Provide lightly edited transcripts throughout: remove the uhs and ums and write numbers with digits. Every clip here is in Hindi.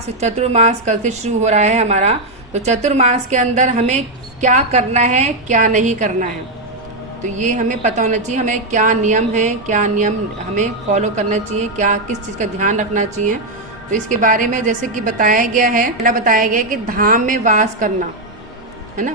चतुर्मास कल से शुरू हो रहा है हमारा। तो चतुर्मास के अंदर हमें क्या करना है, क्या नहीं करना है, तो ये हमें पता होना चाहिए। हमें क्या नियम है, क्या नियम हमें फॉलो करना चाहिए, क्या किस चीज़ का ध्यान रखना चाहिए। तो इसके बारे में जैसे कि बताया गया है, पहला बताया गया है कि धाम में वास करना है ना,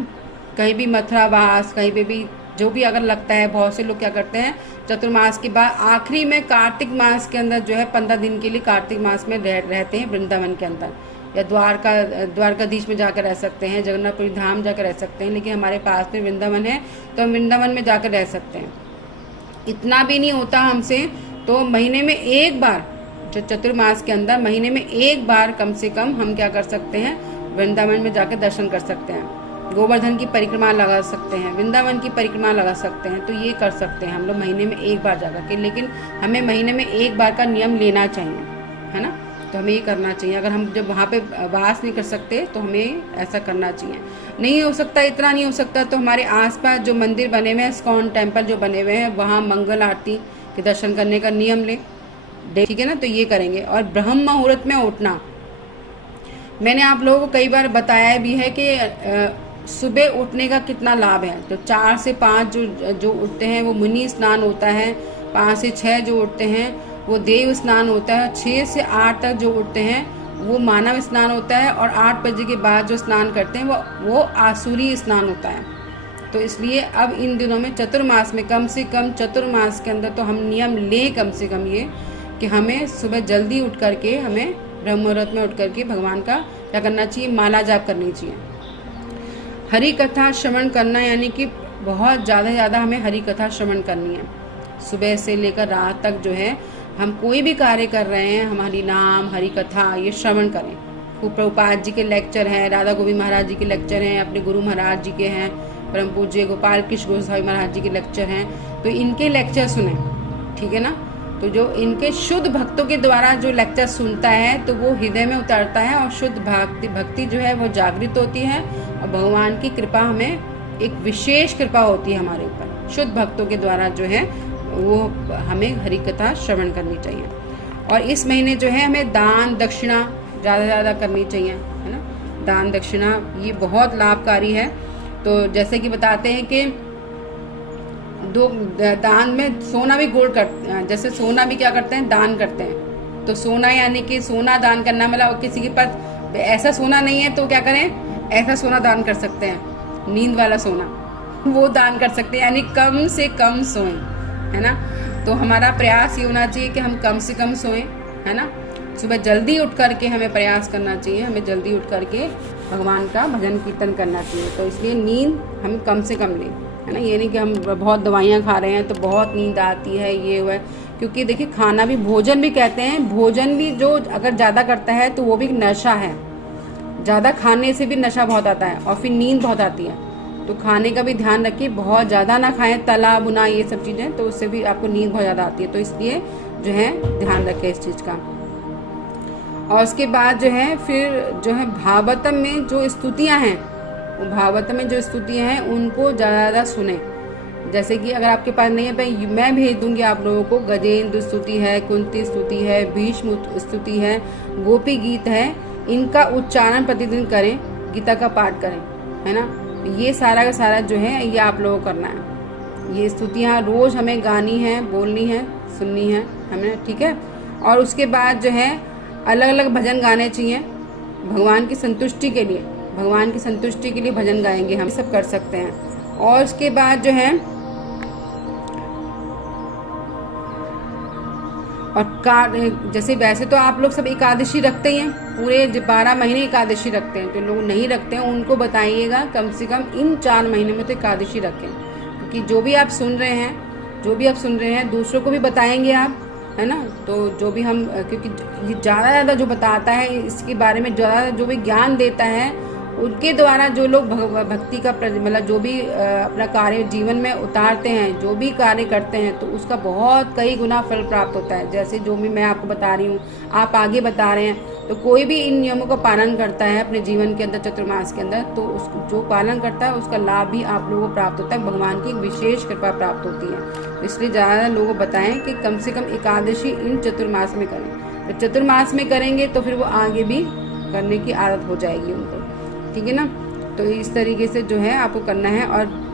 कहीं भी मथुरा वास, कहीं पे भी जो भी अगर लगता है। बहुत से लोग क्या करते हैं, चतुर्मास के बाद आखिरी में कार्तिक मास के अंदर जो है 15 दिन के लिए कार्तिक मास में रहते हैं वृंदावन के अंदर, या द्वारकाधीश में जाकर रह सकते हैं, जगन्नाथपुरी धाम जाकर रह सकते हैं। लेकिन हमारे पास में वृंदावन है तो हम वृंदावन में जाकर रह सकते हैं। इतना भी नहीं होता हमसे तो महीने में एक बार, जो चतुर्मास के अंदर महीने में एक बार कम से कम हम क्या कर सकते हैं, वृंदावन में जाकर दर्शन कर सकते हैं। गोवर्धन की परिक्रमा लगा सकते हैं, वृंदावन की परिक्रमा लगा सकते हैं। तो ये कर सकते हैं हम लोग महीने में एक बार जाकर के। लेकिन हमें महीने में एक बार का नियम लेना चाहिए, है ना। तो हमें ये करना चाहिए। अगर हम जब वहाँ पे वास नहीं कर सकते तो हमें ऐसा करना चाहिए। नहीं हो सकता, इतना नहीं हो सकता, तो हमारे आसपास जो मंदिर बने हुए हैं, इस्कॉन टेम्पल जो बने हुए हैं, वहाँ मंगल आरती के दर्शन करने का नियम लें, ठीक है ना। तो ये करेंगे। और ब्रह्म मुहूर्त में उठना, मैंने आप लोगों को कई बार बताया भी है कि सुबह उठने का कितना लाभ है। तो 4 से 5 जो उठते हैं वो मुनि स्नान होता है, 5 से 6 जो उठते हैं वो देव स्नान होता है, 6 से 8 तक जो उठते हैं वो मानव स्नान होता है, और 8 बजे के बाद जो स्नान करते हैं वो आसुरी स्नान होता है। तो इसलिए अब इन दिनों में चतुर्मास में कम से कम, चतुर्मास के अंदर तो हम नियम लें कम से कम ये कि हमें सुबह जल्दी उठ करके, हमें ब्रह्म मुहूर्त में उठ करके भगवान का क्या करना चाहिए, माला जाप करनी चाहिए। हरि कथा श्रवण करना, यानी कि बहुत ज़्यादा हमें हरि कथा श्रवण करनी है। सुबह से लेकर रात तक जो है हम कोई भी कार्य कर रहे हैं, हम हरि नाम, हरि कथा ये श्रवण करें। प्रभुपाद जी के लेक्चर हैं, राधा गोविंद महाराज जी के लेक्चर हैं, अपने गुरु महाराज जी के हैं, परम पूज्य गोपाल कृष्ण गोसाई महाराज जी के लेक्चर हैं, तो इनके लेक्चर सुने, ठीक है ना। तो जो इनके शुद्ध भक्तों के द्वारा जो लेक्चर सुनता है तो वो हृदय में उतरता है, और शुद्ध भक्ति जो है वो जागृत होती है, और भगवान की कृपा, हमें एक विशेष कृपा होती है हमारे ऊपर। शुद्ध भक्तों के द्वारा जो है वो हमें हरि कथा श्रवण करनी चाहिए। और इस महीने जो है हमें दान दक्षिणा ज़्यादा करनी चाहिए, है ना। दान दक्षिणा ये बहुत लाभकारी है। तो जैसे कि बताते हैं कि दान में सोना भी गोल्ड कर, जैसे सोना भी क्या करते हैं, दान करते हैं। तो सोना यानी कि सोना दान करना, मतलब किसी के पास ऐसा सोना नहीं है तो क्या करें, ऐसा सोना दान कर सकते हैं, नींद वाला सोना वो दान कर सकते हैं, यानी कम से कम सोएं, है ना। तो हमारा प्रयास ये होना चाहिए कि हम कम से कम सोएं, है ना। सुबह जल्दी उठ करके हमें प्रयास करना चाहिए, हमें जल्दी उठ करके भगवान का भजन कीर्तन करना चाहिए। तो इसलिए नींद हम कम से कम लें, है ना। ये नहीं कि हम बहुत दवाइयाँ खा रहे हैं तो बहुत नींद आती है, ये हुआ है। क्योंकि देखिए खाना भी, भोजन भी कहते हैं, भोजन भी जो अगर ज़्यादा करता है तो वो भी नशा है। ज़्यादा खाने से भी नशा बहुत आता है, और फिर नींद बहुत आती है। तो खाने का भी ध्यान रखिए, बहुत ज़्यादा ना खाएं, तला बुना ये सब चीज़ें, तो उससे भी आपको नींद बहुत ज़्यादा आती है। तो इसलिए जो है ध्यान रखें इस चीज़ का। और उसके बाद जो है फिर जो है भागवतम में जो स्तुतियाँ हैं, भागवतम में जो स्तुतियाँ हैं उनको ज़्यादा सुने। जैसे कि अगर आपके पास नहीं है, मैं भेज दूंगी आप लोगों को। गजेंद्र स्तुति है, कुंती स्तुति है, भीष्म स्तुति है, गोपी गीत है, इनका उच्चारण प्रतिदिन करें, गीता का पाठ करें, है ना। ये सारा का सारा जो है ये आप लोगों को करना है। ये स्तुतियाँ रोज़ हमें गानी है, बोलनी है, सुननी है हमें, ठीक है। और उसके बाद जो है अलग अलग भजन गाने चाहिए भगवान की संतुष्टि के लिए। भगवान की संतुष्टि के लिए भजन गाएंगे, हम सब कर सकते हैं। और उसके बाद जो है और जैसे वैसे तो आप लोग सब एकादशी रखते ही हैं, पूरे 12 महीने एकादशी रखते हैं। तो लोग नहीं रखते हैं उनको बताइएगा कम से कम इन 4 महीने में तो एकादशी रखें। क्योंकि जो भी आप सुन रहे हैं दूसरों को भी बताएंगे आप, है ना। तो जो भी हम, क्योंकि ये ज़्यादा जो बताता है इसके बारे में, ज़्यादा जो भी ज्ञान देता है, उनके द्वारा जो लोग भक्ति का मतलब जो भी अपना कार्य जीवन में उतारते हैं, जो भी कार्य करते हैं, तो उसका बहुत कई गुना फल प्राप्त होता है। जैसे जो भी मैं आपको बता रही हूँ, आप आगे बता रहे हैं, तो कोई भी इन नियमों का पालन करता है अपने जीवन के अंदर, चतुर्मास के अंदर, तो उसको जो पालन करता है उसका लाभ भी आप लोगों को प्राप्त होता है, भगवान की एक विशेष कृपा प्राप्त होती है। तो इसलिए ज़्यादा लोगों को बताएं कि कम से कम एकादशी इन चतुर्मास में करें। तो चतुर्मास में करेंगे तो फिर वो आगे भी करने की आदत हो जाएगी उनको, ठीक है ना। तो इस तरीके से जो है आपको करना है। और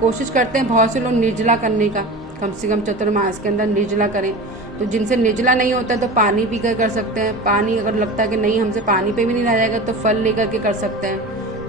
कोशिश करते हैं बहुत से लोग निर्जला करने का, कम से कम चतुर्मास के अंदर निर्जला करें। तो जिनसे निर्जला नहीं होता है तो पानी पी कर सकते हैं। पानी अगर लगता है कि नहीं हमसे पानी पे भी नहीं रह जाएगा तो फल लेकर के कर सकते हैं,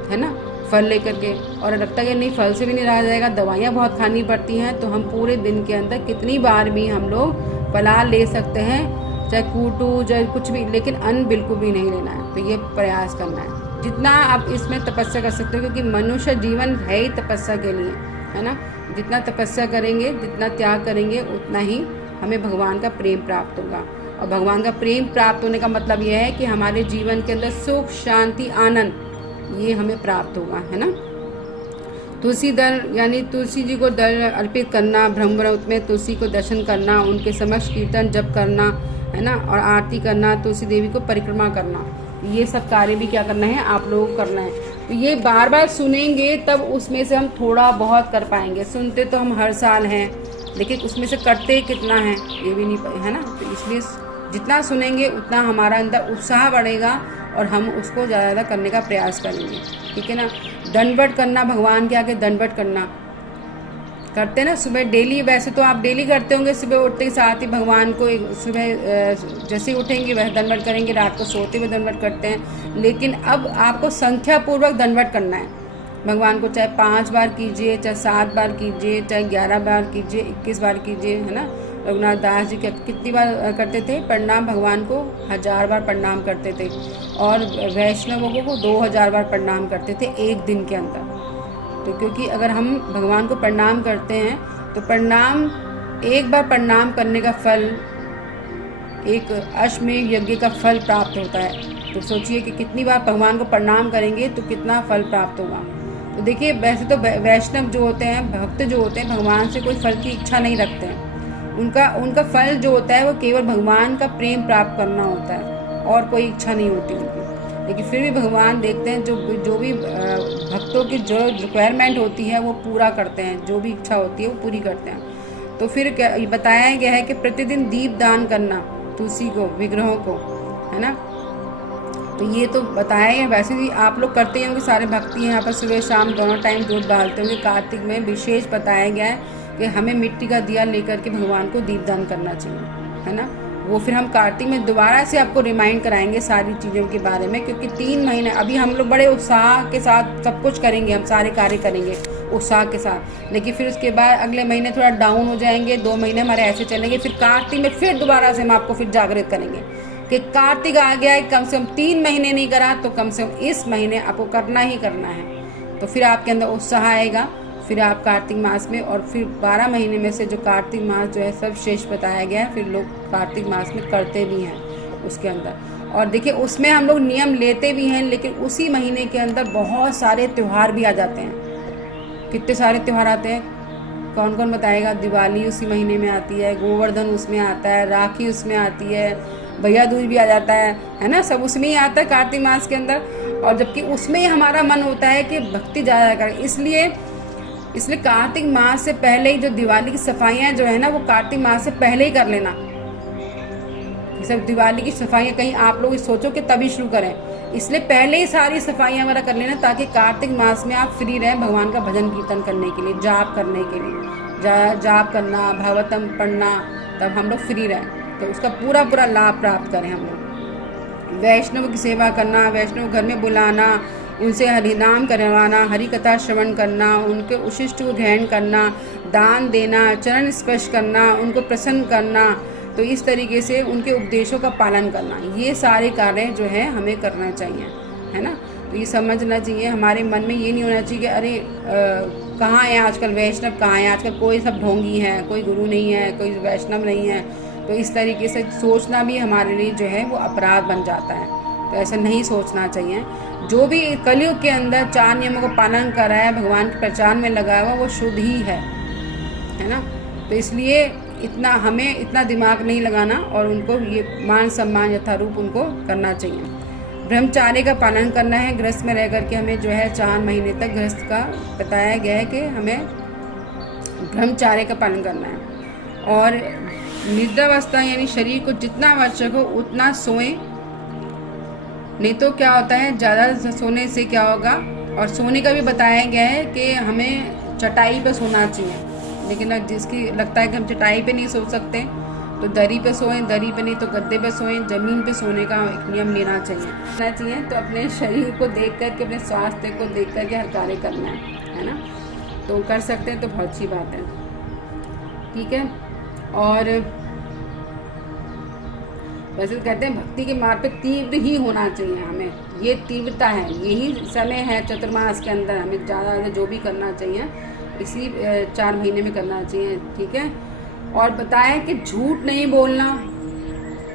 है ना, फल लेकर के। और लगता है कि नहीं फल से भी नहीं रहा जाएगा, दवाइयाँ बहुत खानी पड़ती हैं, तो हम पूरे दिन के अंदर कितनी बार भी हम लोग फलाहार ले सकते हैं, चाहे कूटू चाहे कुछ भी, लेकिन अन्न बिल्कुल भी नहीं लेना है। तो ये प्रयास करना है जितना आप इसमें तपस्या कर सकते हो, क्योंकि मनुष्य जीवन है ही तपस्या के लिए, है ना। जितना तपस्या करेंगे, जितना त्याग करेंगे, उतना ही हमें भगवान का प्रेम प्राप्त होगा। और भगवान का प्रेम प्राप्त होने का मतलब यह है कि हमारे जीवन के अंदर सुख, शांति, आनंद ये हमें प्राप्त होगा, है ना। तुलसी दल यानी तुलसी जी को दल अर्पित करना, ब्रह्म मुहूर्त में तुलसी को दर्शन करना, उनके समक्ष कीर्तन जप करना, है ना, और आरती करना, तुलसी देवी को परिक्रमा करना, ये सब कार्य भी क्या करना है, आप लोगों को करना है। तो ये बार बार सुनेंगे तब उसमें से हम थोड़ा बहुत कर पाएंगे। सुनते तो हम हर साल हैं, लेकिन उसमें से करते कितना है ये भी नहीं, है ना। तो इसलिए जितना सुनेंगे उतना हमारा अंदर उत्साह बढ़ेगा और हम उसको ज़्यादा करने का प्रयास करेंगे, ठीक है ना। दंडवत करना, भगवान के आगे दंडवत करना करते ना सुबह डेली। वैसे तो आप डेली करते होंगे, सुबह उठते के साथ ही भगवान को सुबह जैसे ही उठेंगे वह दंडवत करेंगे, रात को सोते हुए दंडवत करते हैं। लेकिन अब आपको संख्या पूर्वक दंडवत करना है भगवान को, चाहे 5 बार कीजिए, चाहे 7 बार कीजिए, चाहे 11 बार कीजिए, 21 बार कीजिए, है ना। रघुनाथ दास जी कितनी बार करते थे प्रणाम भगवान को, 1000 बार प्रणाम करते थे। और वैष्णवों को 2000 बार प्रणाम करते थे एक दिन के अंदर। तो क्योंकि अगर हम भगवान को प्रणाम करते हैं तो प्रणाम, एक बार प्रणाम करने का फल एक अश्वमेध यज्ञ का फल प्राप्त होता है। तो सोचिए कि कितनी बार भगवान को प्रणाम करेंगे तो कितना फल प्राप्त होगा। तो देखिए वैसे तो वैष्णव जो होते हैं, भक्त जो होते हैं, भगवान से कोई फल की इच्छा नहीं रखते हैं। उनका फल जो होता है वो केवल भगवान का प्रेम प्राप्त करना होता है, और कोई इच्छा नहीं होती उनकी। लेकिन फिर भी भगवान देखते हैं जो भी भक्तों की जो रिक्वायरमेंट होती है वो पूरा करते हैं, जो भी इच्छा होती है वो पूरी करते हैं। तो फिर क्या बताया गया है कि प्रतिदिन दीप दान करना तुलसी को, विग्रहों को, है ना। तो ये तो बताया है। वैसे भी आप लोग करते ही होंगे, सारे भक्ति यहाँ पर सुबह शाम दोनों टाइम दूध डालते होंगे। कार्तिक में विशेष बताया गया है कि हमें मिट्टी का दिया लेकर के भगवान को दीपदान करना चाहिए, है ना। वो फिर हम कार्तिक में दोबारा से आपको रिमाइंड कराएंगे सारी चीज़ों के बारे में, क्योंकि 3 महीने अभी हम लोग बड़े उत्साह के साथ सब कुछ करेंगे, हम सारे कार्य करेंगे उत्साह के साथ। लेकिन फिर उसके बाद अगले महीने थोड़ा डाउन हो जाएंगे, 2 महीने हमारे ऐसे चलेंगे। फिर कार्तिक में फिर दोबारा से हम आपको फिर जागृत करेंगे कि कार्तिक आ गया है, कम से कम 3 महीने नहीं करा तो कम से कम इस महीने आपको करना ही करना है। तो फिर आपके अंदर उत्साह आएगा। फिर आप कार्तिक मास में, और फिर 12 महीने में से जो कार्तिक मास जो है सब शेष बताया गया है, फिर लोग कार्तिक मास में करते भी हैं उसके अंदर। और देखिए उसमें हम लोग नियम लेते भी हैं, लेकिन उसी महीने के अंदर बहुत सारे त्यौहार भी आ जाते हैं। कितने सारे त्यौहार आते हैं, कौन कौन बताएगा। दिवाली उसी महीने में आती है, गोवर्धन उसमें आता है, राखी उसमें आती है, भैया दूज भी आ जाता है ना, सब उसमें ही आता है कार्तिक मास के अंदर। और जबकि उसमें ही हमारा मन होता है कि भक्ति ज़्यादा करें, इसलिए कार्तिक मास से पहले ही जो दिवाली की सफाइयाँ जो है ना, वो कार्तिक मास से पहले ही कर लेना। ये सब दिवाली की सफाइयाँ कहीं आप लोग सोचो कि तभी शुरू करें, इसलिए पहले ही सारी सफाइयाँ वगैरह कर लेना, ताकि कार्तिक मास में आप फ्री रहें भगवान का भजन कीर्तन करने के लिए, जाप करने के लिए, जाप करना, भागवतम पढ़ना, तब हम लोग फ्री रहें। तो उसका पूरा पूरा लाभ प्राप्त करें हम लोग। वैष्णव की सेवा करना, वैष्णव घर में बुलाना, उनसे हरिनाम करवाना, हरि कथा श्रवण करना, उनके उशिष्ट को ग्रहण करना, दान देना, चरण स्पर्श करना, उनको प्रसन्न करना। तो इस तरीके से उनके उपदेशों का पालन करना, ये सारे कार्य जो है हमें करना चाहिए, है ना। तो ये समझना चाहिए, हमारे मन में ये नहीं होना चाहिए कि अरे कहाँ है आजकल वैष्णव, कहाँ है आजकल, कोई सब ढोंगी है, कोई गुरु नहीं है, कोई वैष्णव नहीं है। तो इस तरीके से सोचना भी हमारे लिए जो है वो अपराध बन जाता है। तो ऐसा नहीं सोचना चाहिए। जो भी कलयुग के अंदर 4 नियमों का पालन कर रहा है, भगवान के पहचान में लगा हुआ, वो शुद्ध ही है ना। तो इसलिए हमें इतना दिमाग नहीं लगाना, और उनको ये मान सम्मान यथारूप उनको करना चाहिए। ब्रह्मचार्य का पालन करना है, गृहस्थ में रह करके हमें जो है 4 महीने तक गृहस्थ का बताया गया है कि हमें ब्रह्मचार्य का पालन करना है। और निद्रावस्था यानी शरीर को जितना आवश्यक हो उतना सोएं, नहीं तो क्या होता है, ज़्यादा सोने से क्या होगा। और सोने का भी बताया गया है कि हमें चटाई पे सोना चाहिए, लेकिन जिसकी लगता है कि हम चटाई पे नहीं सो सकते तो दरी पे सोएं, दरी पे नहीं तो गद्दे पे सोएं। ज़मीन पे सोने का एक नियम लेना चाहिए। तो अपने शरीर को देख कर के, अपने स्वास्थ्य को देख कर के हर कार्य करना है ना। तो कर सकते हैं तो बहुत अच्छी बात है, ठीक है। और वैसे कहते हैं भक्ति के मार्ग पे तीव्र ही होना चाहिए हमें, ये तीव्रता है, यही समय है चतुर्मास के अंदर हमें ज़्यादा जो भी करना चाहिए इसी 4 महीने में करना चाहिए, ठीक है। और बताया कि झूठ नहीं बोलना,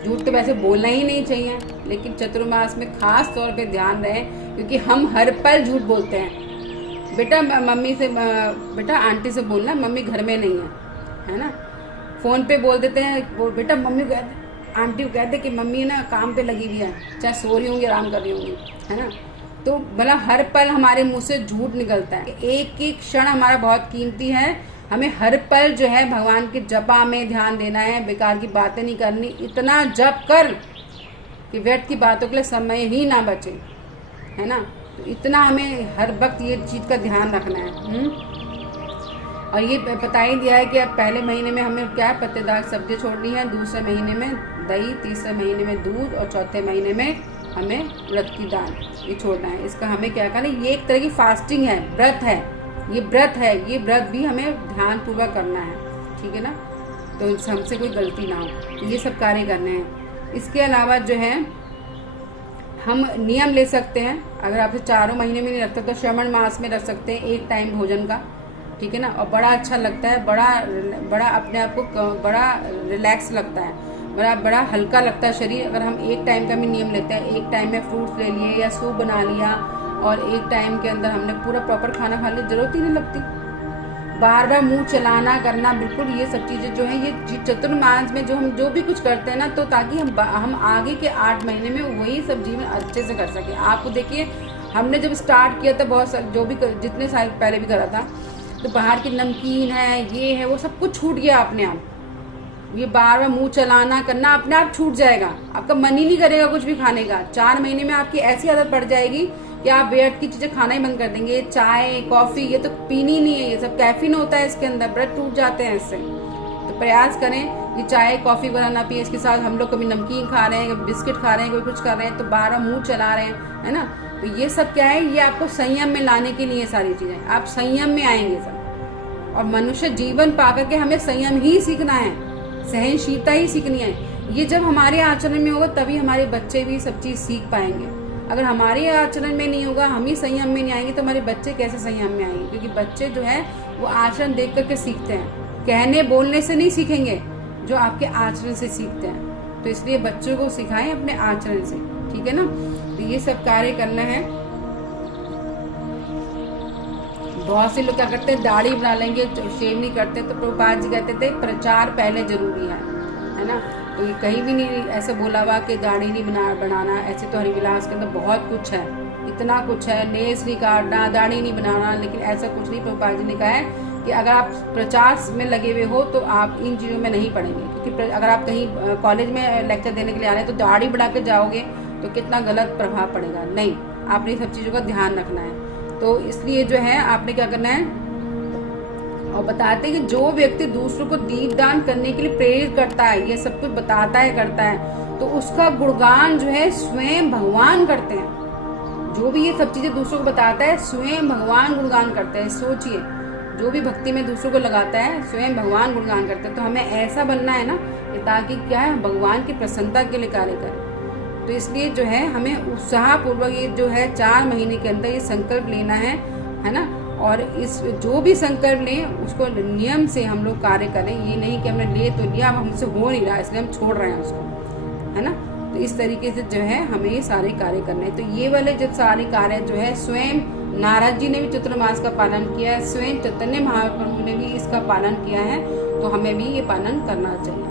झूठ तो वैसे बोलना ही नहीं चाहिए, लेकिन चतुर्मास में खास तौर पे ध्यान रहे, क्योंकि हम हर पल झूठ बोलते हैं। बेटा मम्मी से, बेटा आंटी से बोलना मम्मी घर में नहीं है ना। फ़ोन पे बोल देते हैं, वो बेटा मम्मी आंटी को कहते कि मम्मी ना काम पे लगी हुई है, चाहे सो रही होंगी आराम कर रही होंगी, है ना। तो मतलब हर पल हमारे मुंह से झूठ निकलता है। एक एक क्षण हमारा बहुत कीमती है, हमें हर पल जो है भगवान के जपा में ध्यान देना है, बेकार की बातें नहीं करनी। इतना जप कर कि व्यर्थ की बातों के लिए समय ही ना बचे, है ना। तो इतना हमें हर वक्त ये चीज़ का ध्यान रखना है। और ये बता ही दिया है कि अब पहले महीने में हमें क्या है, पत्तेदार सब्जी छोड़नी है, दूसरे महीने में दही, तीसरे महीने में दूध और चौथे महीने में हमें व्रत की दाल ये छोड़ना है। इसका हमें क्या करना है, ये एक तरह की फास्टिंग है, व्रत है, ये व्रत है, ये व्रत भी हमें ध्यानपूर्वक करना है, ठीक है ना। तो हमसे कोई गलती ना हो, तो ये सब कार्य करने हैं। इसके अलावा जो है हम नियम ले सकते हैं, अगर आपसे 4 महीने में नहीं रखते तो श्रावण मास में रख सकते हैं 1 टाइम भोजन का, ठीक है ना। और बड़ा अच्छा लगता है, बड़ा अपने आप को बड़ा रिलैक्स लगता है, बड़ा हल्का लगता है शरीर। अगर हम 1 टाइम का भी नियम लेते हैं, 1 टाइम में फ्रूट्स ले लिए या सूप बना लिया और 1 टाइम के अंदर हमने पूरा प्रॉपर खाना खा लिया, जरूरत ही नहीं लगती बार बार मुंह चलाना करना। बिल्कुल ये सब चीज़ें जो है ये चतुर्मास में जो हम जो भी कुछ करते हैं ना, तो ताकि हम आगे के 8 महीने में वही सब जीवन अच्छे से कर सकें। आपको देखिए हमने जब स्टार्ट किया था, बहुत जो भी जितने साल पहले भी करा था, तो बाहर की नमकीन है, ये है, वो सब कुछ छूट गया अपने आप। ये बार बार मुंह चलाना करना अपने आप छूट जाएगा, आपका मन ही नहीं करेगा कुछ भी खाने का। 4 महीने में आपकी ऐसी आदत पड़ जाएगी कि आप व्यर्थ की चीज़ें खाना ही बंद कर देंगे। चाय कॉफ़ी ये तो पीनी नहीं है, ये सब कैफीन होता है इसके अंदर, व्रत टूट जाते हैं इससे। तो प्रयास करें कि चाय कॉफ़ी वगैरह ना पिए। इसके साथ हम लोग कभी नमकीन खा रहे हैं, कभी बिस्किट खा रहे हैं, कोई कुछ कर रहे हैं, तो बार बार मुँह चला रहे हैं, है ना। तो ये सब क्या है, ये आपको संयम में लाने के लिए सारी चीज़ें, आप संयम में आएंगे सब। और मनुष्य जीवन पाकर के हमें संयम ही सीखना है, सहनशीलता ही सीखनी है। ये जब हमारे आचरण में होगा तभी हमारे बच्चे भी सब चीज़ सीख पाएंगे। अगर हमारे आचरण में नहीं होगा, हम ही संयम में नहीं आएंगे, तो हमारे बच्चे कैसे संयम में आएंगे। क्योंकि बच्चे जो है वो आचरण देख करके सीखते हैं, कहने बोलने से नहीं सीखेंगे, जो आपके आचरण से सीखते हैं। तो इसलिए बच्चों को सिखाएं अपने आचरण से, ठीक है ना। तो ये सब कार्य करना है। बहुत से लोग क्या करते हैं, दाढ़ी बना लेंगे, शेव नहीं करते। तो प्रभुपाद जी कहते थे प्रचार पहले जरूरी है ना। तो ये कहीं भी नहीं ऐसे बोला हुआ कि दाढ़ी नहीं बनाना। ऐसे तो हरिविलास के अंदर बहुत कुछ है, इतना कुछ है, नेल्स नहीं काटना, दाढ़ी नहीं बनाना, लेकिन ऐसा कुछ नहीं। प्रभुपाद जी ने कहा है कि अगर आप प्रचार में लगे हुए हो तो आप इन चीज़ों में नहीं पढ़ेंगे। क्योंकि अगर आप कहीं कॉलेज में लेक्चर देने के लिए आ रहे हैं तो दाढ़ी बढ़ा के जाओगे तो कितना गलत प्रभाव पड़ेगा। नहीं, आपने सब चीज़ों का ध्यान रखना है। तो इसलिए जो है आपने क्या करना है, और बताते हैं कि जो व्यक्ति दूसरों को दीपदान करने के लिए प्रेरित करता है, ये सब कुछ बताता है करता है, तो उसका गुणगान जो है स्वयं भगवान करते हैं। जो भी ये सब चीजें दूसरों को बताता है स्वयं भगवान गुणगान करते हैं। सोचिए, जो भी भक्ति में दूसरों को लगाता है स्वयं भगवान गुणगान करते हैं। तो हमें ऐसा बनना है ना कि ताकि क्या है, भगवान की प्रसन्नता के लिए कार्य करें। तो इसलिए जो है हमें उत्साहपूर्वक ये जो है 4 महीने के अंदर ये संकल्प लेना है ना। और इस जो भी संकल्प लें उसको नियम से हम लोग कार्य करें। ये नहीं कि हमने ले तो लिया, अब हमसे हो नहीं रहा इसलिए हम छोड़ रहे हैं उसको, है ना। तो इस तरीके से जो है हमें ये सारे कार्य करने हैं। तो ये वाले जो सारे कार्य जो है स्वयं नारद जी ने भी चतुर्मास का पालन किया है, स्वयं चैतन्य महाप्रभु ने भी इसका पालन किया है, तो हमें भी ये पालन करना चाहिए,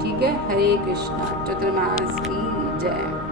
ठीक है। हरे कृष्णा, चतुर्मास की जय।